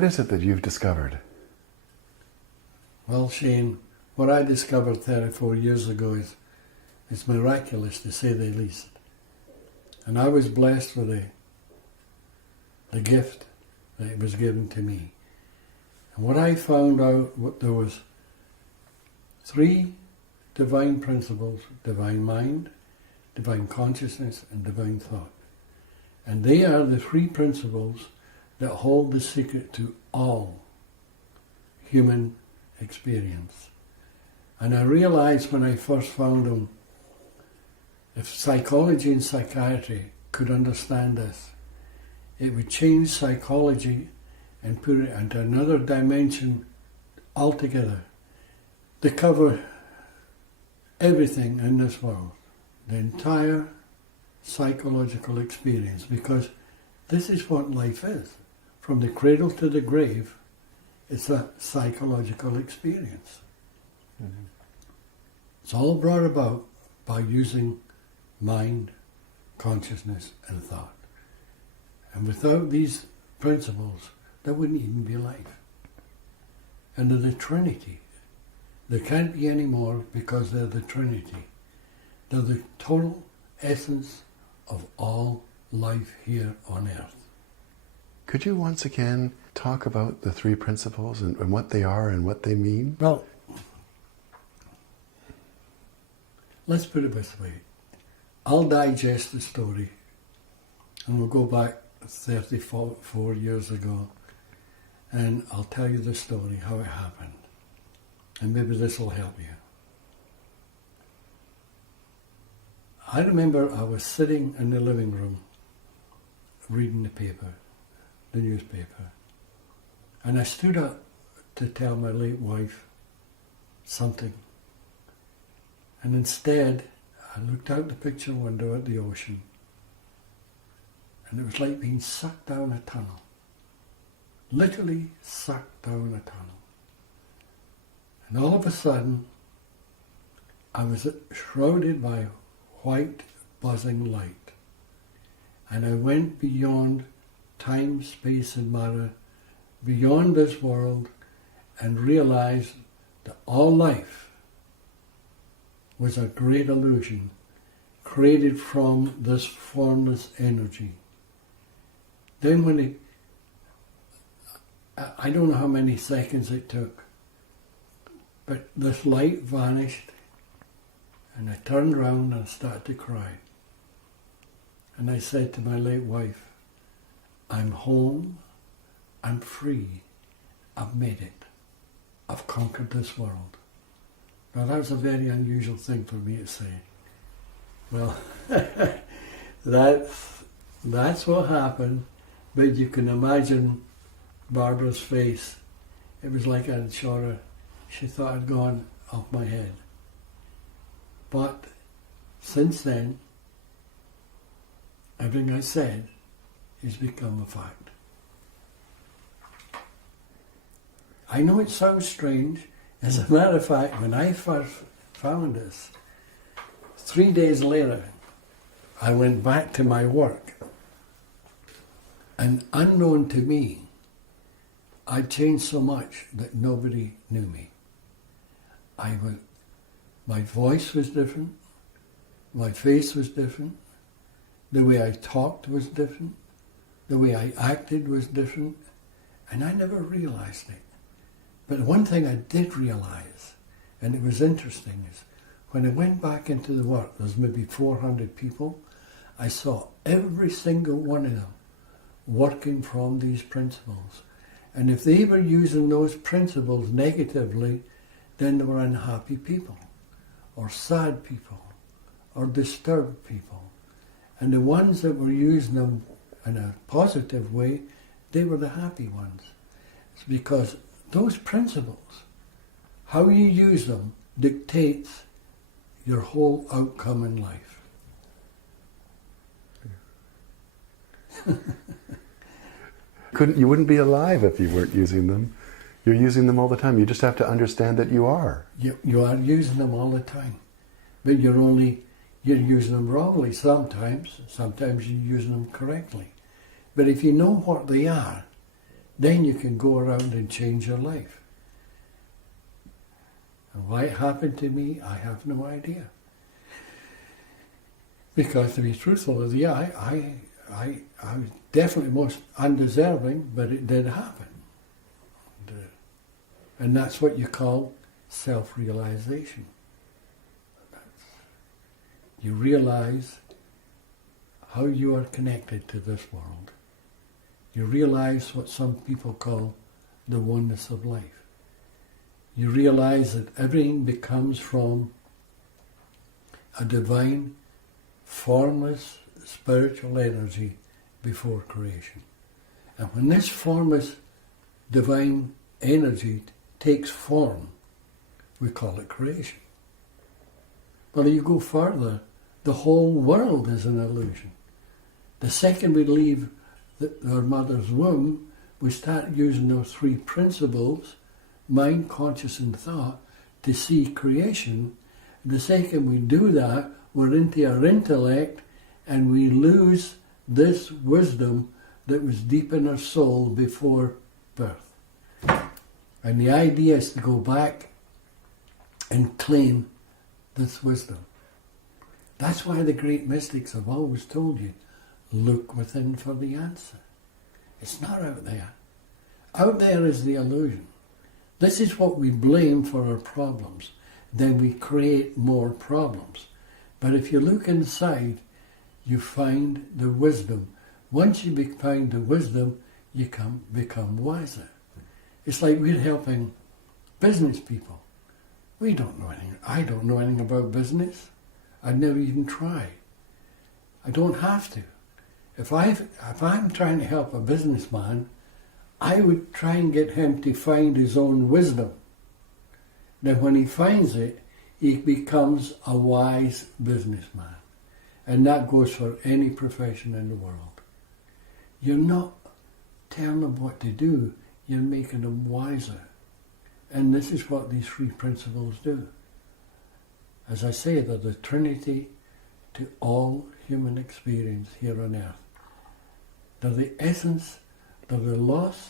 what is it that you've discovered? Well, Shane, what I discovered 34 years ago is miraculous, to say the least. And I was blessed with the gift that was given to me. And what I found out, there was 3 divine principles: divine mind, divine consciousness, and divine thought. And they are the 3 principles that hold the secret to all human experience. And I realized when I first found them, if psychology and psychiatry could understand this, it would change psychology and put it into another dimension altogether. They cover everything in this world, the entire psychological experience, because this is what life is. From the cradle to the grave, it's a psychological experience. Mm-hmm. It's all brought about by using mind, consciousness, and thought. And without these principles, there wouldn't even be life. And they're the Trinity. There can't be any more because they're the Trinity. They're the total essence of all life here on earth. Could you once again talk about the 3 principles and what they are and what they mean? Well, let's put it this way. I'll digest the story, and we'll go back 34 years ago, and I'll tell you the story, how it happened. And maybe this will help you. I remember I was sitting in the living room reading the newspaper, and I stood up to tell my late wife something. And instead, I looked out the picture window at the ocean, and it was like being sucked down a tunnel. Literally sucked down a tunnel. And all of a sudden, I was shrouded by white, buzzing light. And I went beyond time, space, and matter, beyond this world, and realized that all life was a great illusion created from this formless energy. Then when I don't know how many seconds it took, but this light vanished, and I turned around and started to cry. And I said to my late wife, I'm home, I'm free, I've made it, I've conquered this world. Now that was a very unusual thing for me to say. Well, that's what happened, but you can imagine Barbara's face. It was like I'd shot her. She thought I'd gone off my head. But since then, everything I said has become a fact. I know it sounds strange. As a matter of fact, when I first found this, 3 days later, I went back to my work. And unknown to me, I'd changed so much that nobody knew me. My voice was different, my face was different, the way I talked was different, the way I acted was different, and I never realized it. But one thing I did realize, and it was interesting, is when I went back into the work, there was maybe 400 people, I saw every single one of them working from these principles. And if they were using those principles negatively, then they were unhappy people, or sad people, or disturbed people. And the ones that were using them in a positive way, they were the happy ones. It's because those principles, how you use them, dictates your whole outcome in life. You wouldn't be alive if you weren't using them. You're using them all the time. You just have to understand that you are. You are using them all the time. But you're using them wrongly sometimes. Sometimes you're using them correctly. But if you know what they are, then you can go around and change your life. And why it happened to me, I have no idea. Because to be truthful with you, I was definitely most undeserving, but it did happen. And that's what you call self-realization. You realize how you are connected to this world. You realize what some people call the oneness of life. You realize that everything becomes from a divine, formless, spiritual energy before creation. And when this formless, divine energy takes form, we call it creation. Well, you go further, the whole world is an illusion. The second we leave our mother's womb, we start using those three principles, mind, conscious and thought, to see creation. The second we do that, we're into our intellect and we lose this wisdom that was deep in our soul before birth. And the idea is to go back and claim this wisdom. That's why the great mystics have always told you, look within for the answer. It's not out there. Out there is the illusion. This is what we blame for our problems. Then we create more problems. But if you look inside, you find the wisdom. Once you find the wisdom, you become wiser. It's like we're helping business people. We don't know anything. I don't know anything about business. I'd never even try. I don't have to. If I'm trying to help a businessman, I would try and get him to find his own wisdom. Then when he finds it, he becomes a wise businessman. And that goes for any profession in the world. You're not telling them what to do, you're making them wiser. And this is what these three principles do. As I say, they're the trinity to all human experience here on earth. They're the essence, they're the lost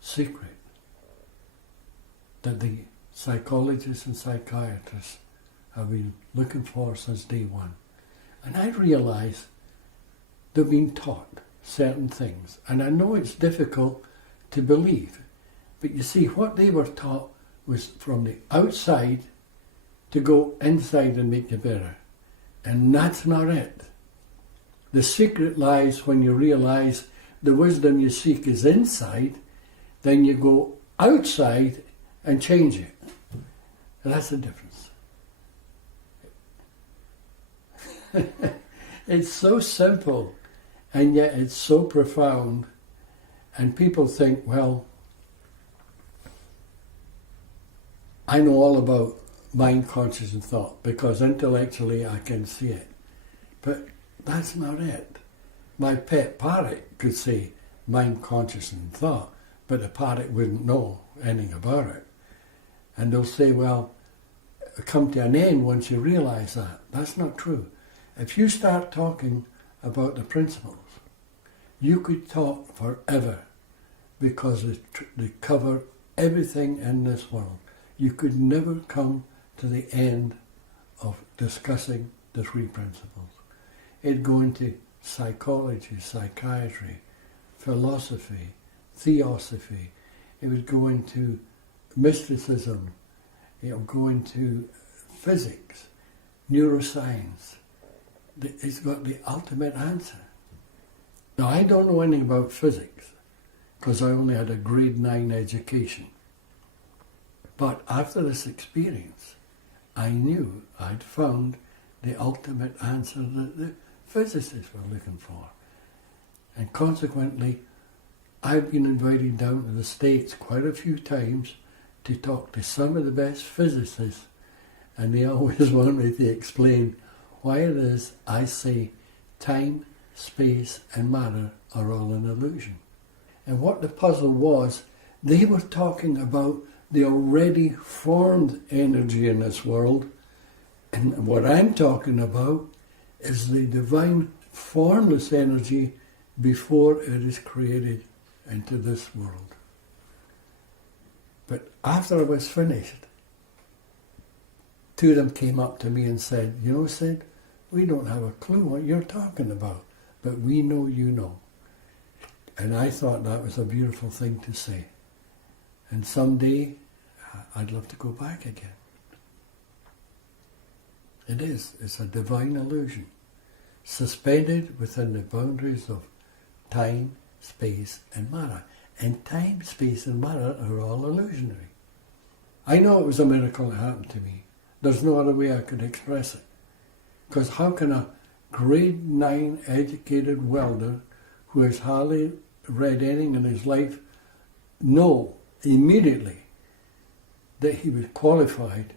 secret that the psychologists and psychiatrists have been looking for since day one. And I realize they've been taught certain things. And I know it's difficult to believe. But you see, what they were taught was from the outside to go inside and make you better. And that's not it. The secret lies when you realize the wisdom you seek is inside, then you go outside and change it. And that's the difference. It's so simple, and yet it's so profound. And people think, well, I know all about mind, conscious and thought because intellectually I can see it. But that's not it. My pet parrot could say mind, conscious and thought, but the parrot wouldn't know anything about it. And they'll say, well, come to an end once you realize that. That's not true. If you start talking about the principles, you could talk forever because they cover everything in this world. You could never come to the end of discussing the three principles. It'd go into psychology, psychiatry, philosophy, theosophy. It would go into mysticism. It would go into physics, neuroscience. It's got the ultimate answer. Now, I don't know anything about physics because I only had a grade 9 education. But after this experience, I knew I'd found the ultimate answer that the physicists were looking for. And consequently, I've been invited down to the States quite a few times to talk to some of the best physicists, and they always want me to explain why it is I say time, space and matter are all an illusion. And what the puzzle was, they were talking about the already formed energy in this world, and what I'm talking about is the divine formless energy before it is created into this world. But after I was finished, two of them came up to me and said, you know, Sid, we don't have a clue what you're talking about, but we know you know. And I thought that was a beautiful thing to say. And someday, I'd love to go back again. It is. It's a divine illusion, suspended within the boundaries of time, space, and matter. And time, space, and matter are all illusionary. I know it was a miracle that happened to me. There's no other way I could express it. Because how can a grade 9 educated welder who has hardly read anything in his life know immediately that he was qualified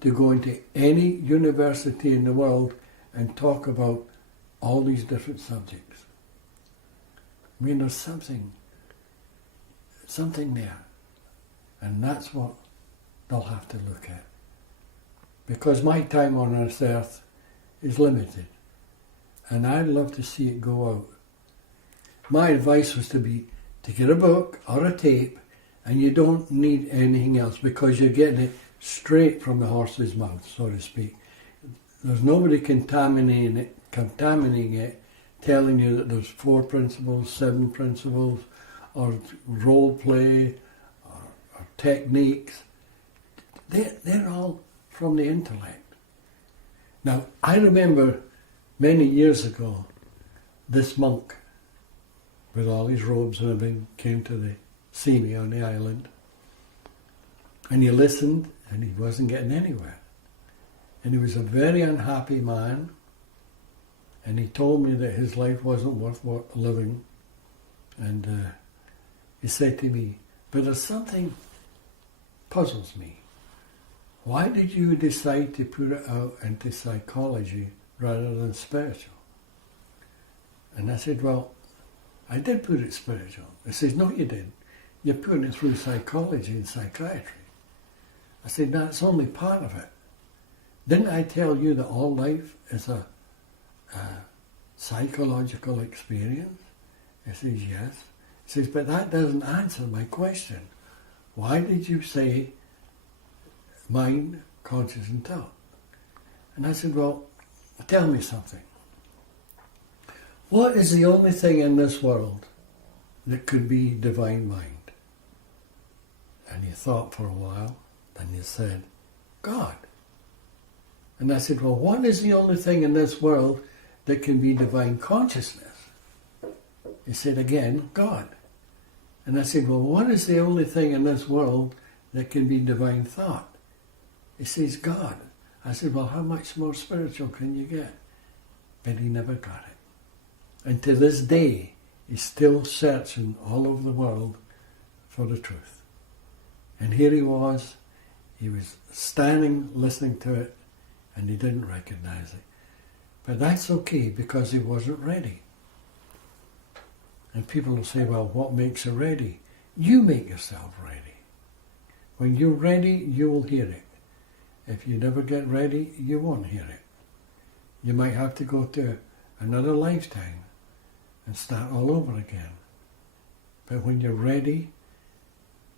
to go into any university in the world and talk about all these different subjects? I mean, there's something there. And that's what they'll have to look at. Because my time on this earth is limited. And I'd love to see it go out. My advice was to get a book or a tape, and you don't need anything else because you're getting it straight from the horse's mouth, so to speak. There's nobody contaminating it, telling you that there's 4 principles, 7 principles, or role play, or techniques. They're all from the intellect. Now, I remember many years ago, this monk, with all his robes and everything, came to see me on the island. And he listened, and he wasn't getting anywhere. And he was a very unhappy man, and he told me that his life wasn't worth living. And he said to me, but there's something puzzles me. Why did you decide to put it out into psychology rather than spiritual? And I said, well, I did put it spiritual. He says, no, you didn't. You're putting it through psychology and psychiatry. I said, that's only part of it. Didn't I tell you that all life is a psychological experience? He says, yes. He says, but that doesn't answer my question. Why did you say mind, conscious, and thought? And I said, well, tell me something. What is the only thing in this world that could be divine mind? And he thought for a while, then he said, God. And I said, well, what is the only thing in this world that can be divine consciousness? He said again, God. And I said, well, what is the only thing in this world that can be divine thought? He says, God. I said, well, how much more spiritual can you get? But he never got it. And to this day, he's still searching all over the world for the truth. And here he was standing listening to it, and he didn't recognize it. But that's okay, because he wasn't ready. And people will say, well, what makes you ready? You make yourself ready. When you're ready, you will hear it. If you never get ready, you won't hear it. You might have to go to another lifetime and start all over again. But when you're ready,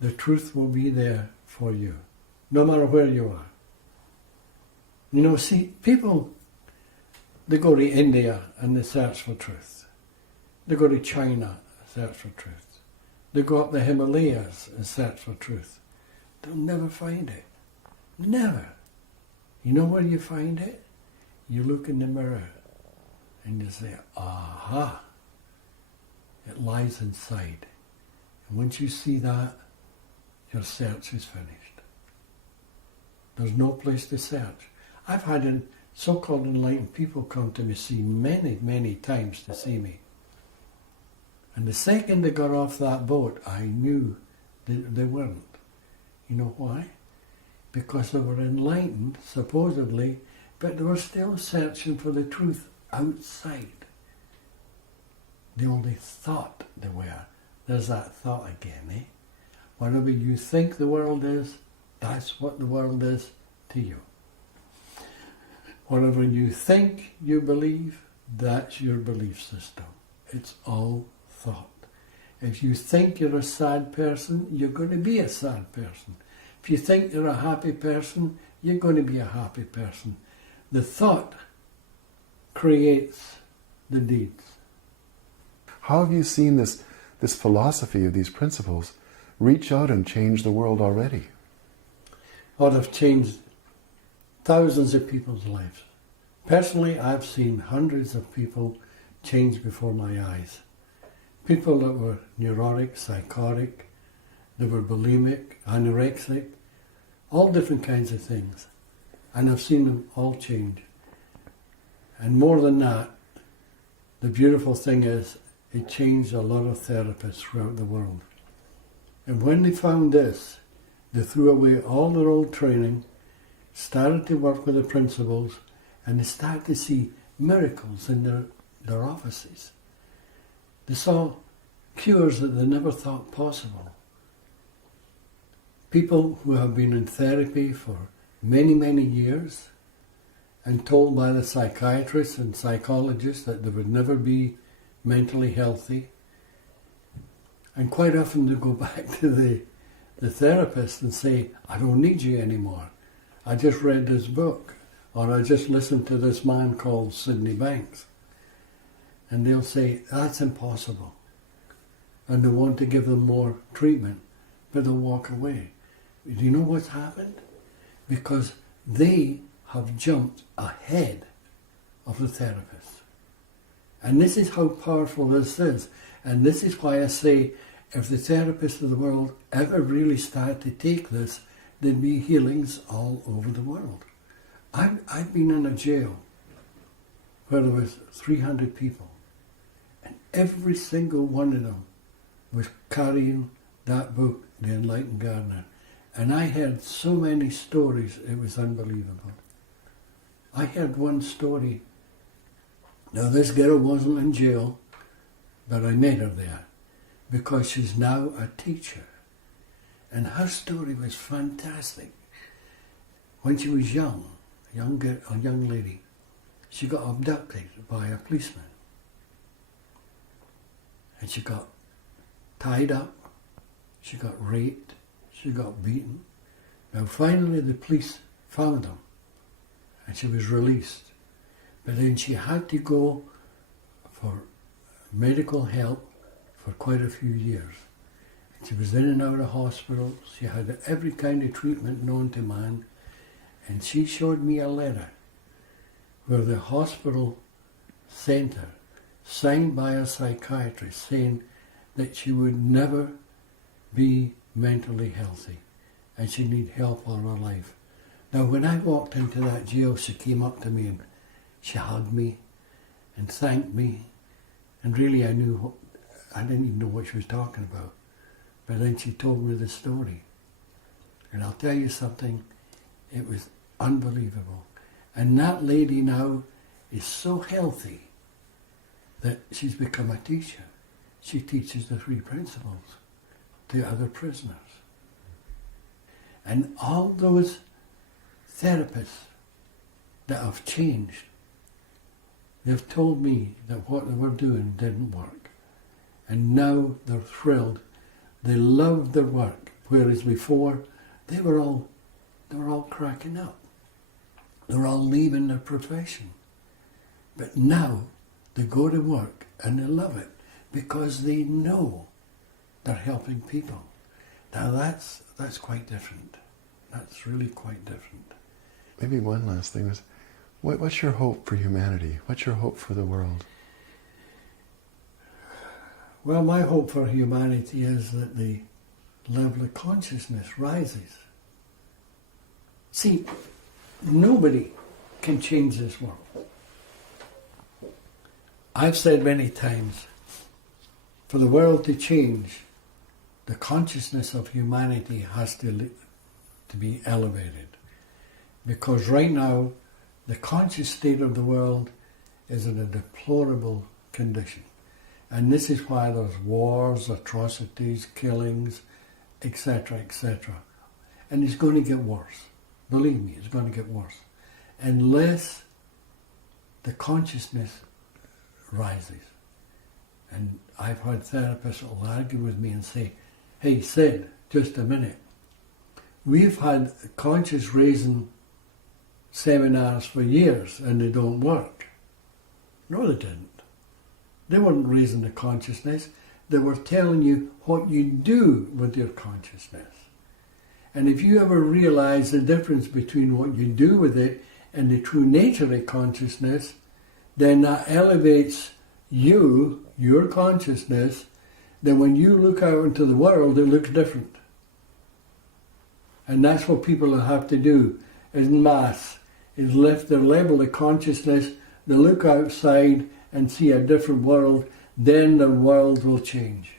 the truth will be there for you, no matter where you are. You know, see, people, they go to India and they search for truth. They go to China and search for truth. They go up the Himalayas and search for truth. They'll never find it. Never. You know where you find it? You look in the mirror and you say, aha, it lies inside. And once you see that, your search is finished. There's no place to search. I've had so-called enlightened people come to me, see many, many times to see me. And the second they got off that boat, I knew that they weren't. You know why? Because they were enlightened, supposedly, but they were still searching for the truth outside. They only thought they were. There's that thought again, eh? Whatever you think the world is, that's what the world is to you. Whatever you think you believe, That's your belief system. It's all thought. If you think you're a sad person, you're going to be a sad person. If you think you're a happy person, you're going to be a happy person. The thought creates the deeds. How have you seen this philosophy of these principles reach out and change the world already? Or have changed thousands of people's lives. Personally, I've seen hundreds of people change before my eyes. People that were neurotic, psychotic, they were bulimic, anorexic, all different kinds of things. And I've seen them all change. And more than that, the beautiful thing is, it changed a lot of therapists throughout the world. And when they found this, they threw away all their old training, started to work with the principles, and they started to see miracles in their offices. They saw cures that they never thought possible. People who have been in therapy for many, many years and told by the psychiatrists and psychologists that they would never be mentally healthy. And quite often they go back to the therapist and say, I don't need you anymore. I just read this book, or I just listened to this man called Sydney Banks. And they'll say, that's impossible. And they want to give them more treatment, but they'll walk away. Do you know what's happened? Because they have jumped ahead of the therapist. And this is how powerful this is. And this is why I say, if the therapists of the world ever really start to take this, there'd be healings all over the world. I've been in a jail where there was 300 people, and every single one of them was carrying that book, The Enlightened Gardener. And I heard so many stories, it was unbelievable. I heard one story. Now this girl wasn't in jail, but I met her there because she's now a teacher. And her story was fantastic. When she was young, a young lady, she got abducted by a policeman. And she got tied up, she got raped, she got beaten. Now finally the police found them and she was released. But then she had to go for medical help for quite a few years. And she was in and out of hospitals. She had every kind of treatment known to man. And she showed me a letter where the hospital sent her, signed by a psychiatrist, saying that she would never be mentally healthy and she'd need help all her life. Now when I walked into that jail, she came up to me and she hugged me and thanked me, and really I didn't even know what she was talking about. But then she told me the story. And I'll tell you something, it was unbelievable. And that lady now is so healthy that she's become a teacher. She teaches the 3 principles to other prisoners. And all those therapists that have changed, they've told me that what they were doing didn't work. And now they're thrilled. They love their work, whereas before they were all cracking up. They were all leaving their profession. But now they go to work and they love it because they know they're helping people. Now that's quite different. That's really quite different. Maybe one last thing is, what's your hope for humanity? What's your hope for the world? Well, my hope for humanity is that the level of consciousness rises. See, nobody can change this world. I've said many times, for the world to change, the consciousness of humanity has to be elevated. Because right now, the conscious state of the world is in a deplorable condition. And this is why there's wars, atrocities, killings, etc., etc. And it's going to get worse. Believe me, it's going to get worse. Unless the consciousness rises. And I've had therapists that will argue with me and say, hey, Sid, just a minute. We've had conscious raising seminars for years and they don't work. No, they didn't. They weren't raising the consciousness. They were telling you what you do with your consciousness. And if you ever realize the difference between what you do with it and the true nature of consciousness, then that elevates you, your consciousness. Then when you look out into the world, it looks different. And that's what people have to do in mass, is lift their level of consciousness, they look outside and see a different world, then the world will change.